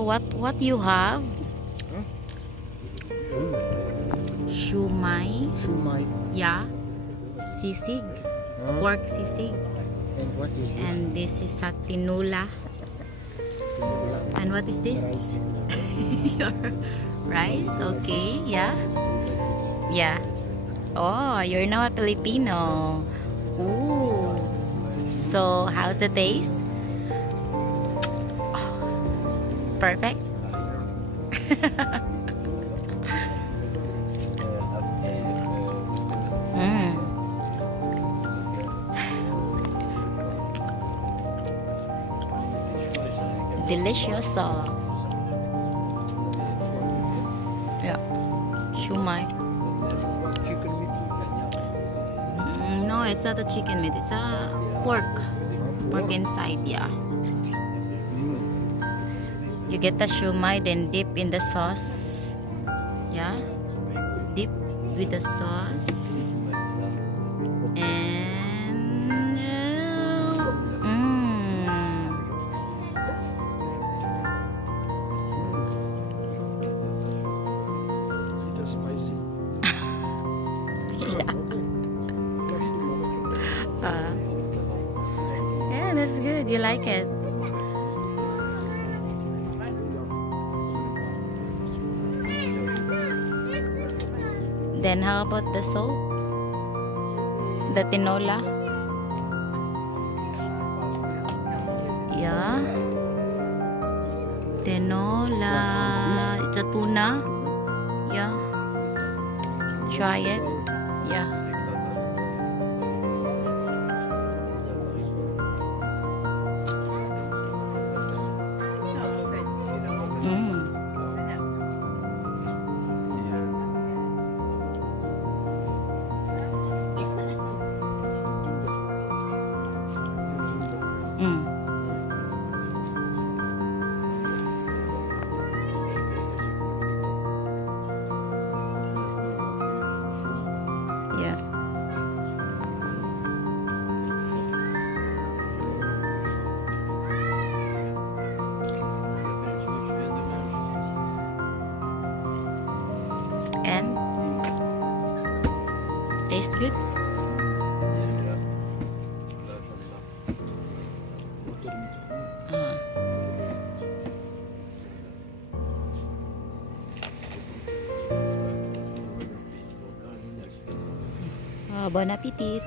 So what you have? Huh? Shumai. Shumai. Yeah. Sisig. Huh? Pork sisig. And what is this? And this is a tinula. And what is this? Your rice? Okay, yeah. Yeah. Oh, you're now a Filipino. Ooh. So, how's the taste? Perfect. Mm. Delicious. Yeah. Shumai. Chicken meat. No, it's not a chicken meat. It's a pork. Pork inside, yeah. You get the shumai, then dip in the sauce. Yeah. Dip with the sauce. And It's spicy. Yeah, that's good. You like it? Then how about the soup? The tinola? Yeah. Tinola. It's a tuna. Yeah. Try it. Yeah. Yeah. And taste good. Bon appetit.